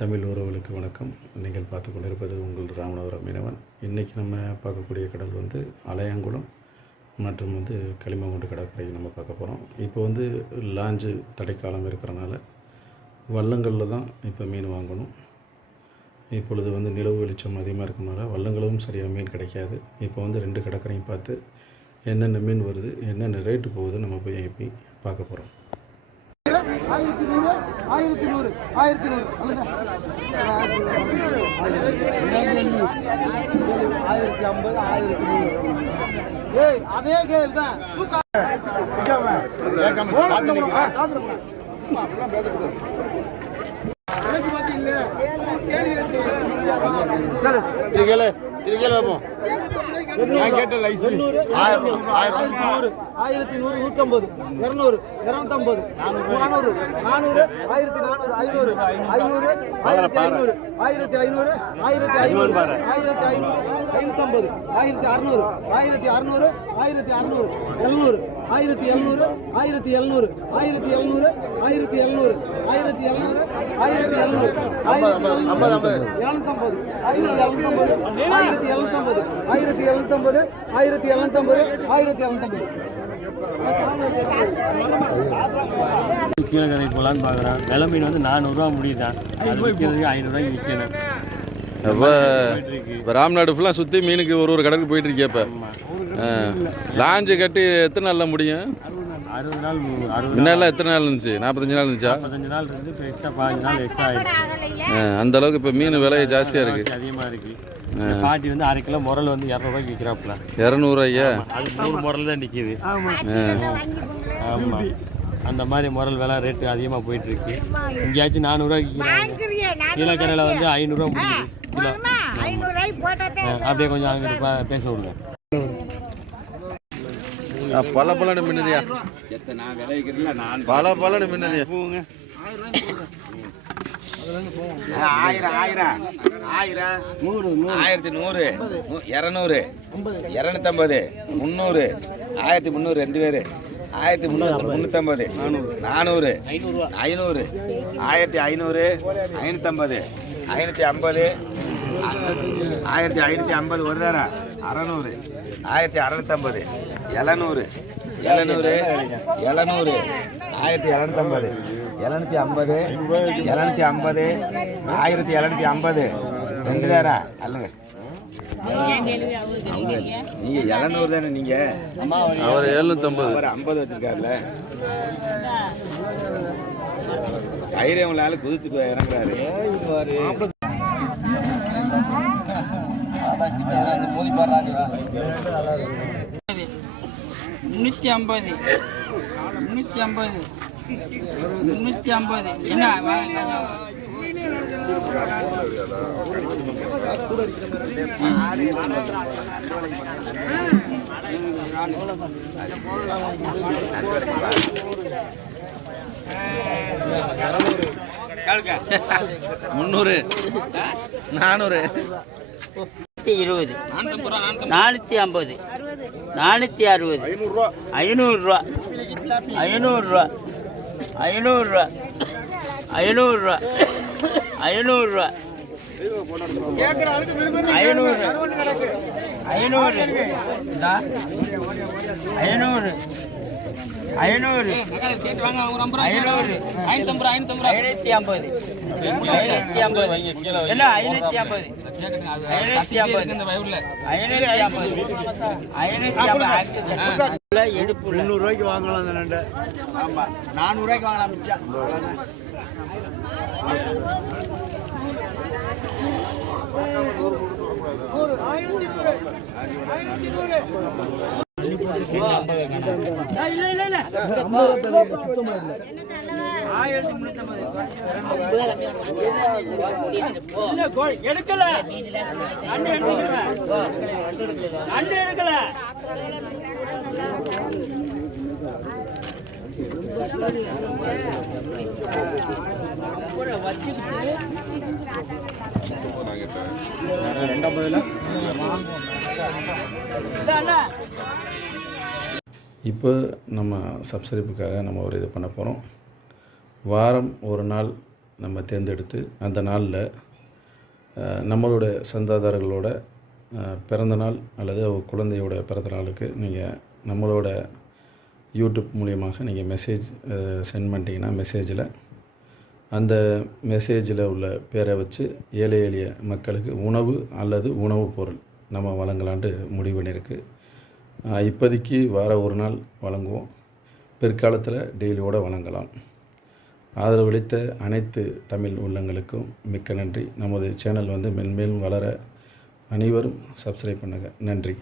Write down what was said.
தமிழ் உறவுகளுக்கு வணக்கம். நீங்கள் பார்த்து கொண்டிருப்பது உங்கள் ராமநாதபுரம் மீனவன். இன்றைக்கி நம்ம பார்க்கக்கூடிய கடல் வந்து அலையாங்குளம் மற்றும் களிமங்குண்டு கடற்கரை நம்ம பார்க்க போகிறோம். இப்போ லாஞ்சு தடைக்காலம் இருக்கிறனால வள்ளங்களில் தான் இப்போ மீன் வாங்கணும். இப்பொழுது நிலவு வெளிச்சம் அதிகமாக இருக்கிறனால வள்ளங்களும் சரியாக மீன் கிடைக்காது. இப்போ 2 கடற்கரையும் பார்த்து என்னென்ன மீன் வருது, என்னென்ன ரேட்டு போகுது நம்ம போய் பார்க்க போகிறோம். 1100 1100 1100 ஏய் அதே கேள் தான் இது கேளு வைப்போம். 1100 1100 150 200 250 400 400 400 1400 500 500 1500 1500 1500 1500 550 1600 1600 1600 1700 1700 1700 1700 1700 கீழே கரைக்கு போகலான்னு பார்க்குறேன். வெலை மீன் 400 முடியுதான், அது விற்கிறதுக்கு 500 விற்கணும். இப்போ ராம்நாடு ஃபுல்லாக சுற்றி மீனுக்கு ஒரு கடலுக்கு போயிட்டு இருக்கியா? இப்போ லாஞ்சு கட்டி எத்தனை நாளில் முடியும்? 60 நாள். முன்னாடிலாம் எத்தனை நாள் இருந்துச்சு? 45 நாள் இருந்துச்சா? 45 நாள் இருந்து இப்போ எக்ஸ்ட்ரா 15 நாள் எக்ஸ்ட்ரா ஆயிடுச்சு. அந்த அளவுக்கு இப்போ மீன் விலை ஜாஸ்தியாக இருக்குது, அதிகமாக இருக்குது. பாட்டி 1/2 கிலோ முரல் 200 விற்கிறாப்புல. 200 ஐயா? அது 3 முரல் தான் நிற்கிது. ஆமாம், அந்த மாதிரி முரல் விலை ரேட்டு அதிகமாக போயிட்டுருக்கு. எங்கேயாச்சும் 400 விற்கிறாங்க. கீழக்கரையில் 500 முடியுது கிலோ. அப்படியே கொஞ்சம் அங்கிட்டு பேச விடுங்க. பல பலன்னு மின்னதியா, பல பலன்னு மின்னதியா. 1000 1100 200 250 300 1300 2 பேர் 1350 400 500 1500 550 550 1550 ஒரு தர 600 1650 700 700 700 1750 750 750 1750 2 தர அல்லங்க. நீங்க 700 தானே? நீங்க அவர் 750 அவர் 50 வச்சிருக்காருல்ல. தைரியம்லால குதிச்சு இறங்குறாரு. 350 350 350 என்ன முந்நூறு 400 20 450 460 500 500 500 500 500 ரூபாய்க்கு வாங்கலாம். ஆமா, 400 ரூபாய்க்கு வாங்கலாம். மிச்சம் எடுக்கல இப்போ நம்ம சப்ஸ்கிரைபுக்காக நம்ம ஒரு இது பண்ண போகிறோம். வாரம் ஒரு நாள் நம்ம தேர்ந்தெடுத்து அந்த நாளில் நம்மளோட சந்தாதாரர்களோட பிறந்தநாள் அல்லது குழந்தையோட பிறந்த நாளுக்கு நீங்கள் நம்மளோட யூடியூப் மூலியமாக நீங்கள் மெசேஜ் சென்ட் பண்ணிட்டீங்கன்னா மெசேஜில் அந்த மெசேஜில் உள்ள பேரை வச்சு ஏழை எளிய மக்களுக்கு உணவு அல்லது உணவுப் பொருள் நம்ம வழங்கலான்ட்டு முடிவு பண்ணியிருக்கு. இப்போதைக்கு வார ஒரு நாள் வழங்குவோம், பிற்காலத்தில் டெய்லியோடு வழங்கலாம். ஆதரவளித்த அனைத்து தமிழ் உள்ளங்களுக்கும் மிக்க நன்றி. நமது சேனல் வந்து மென்மேலும் வளர அனைவரும் சப்ஸ்கிரைப் பண்ணுங்கள். நன்றி.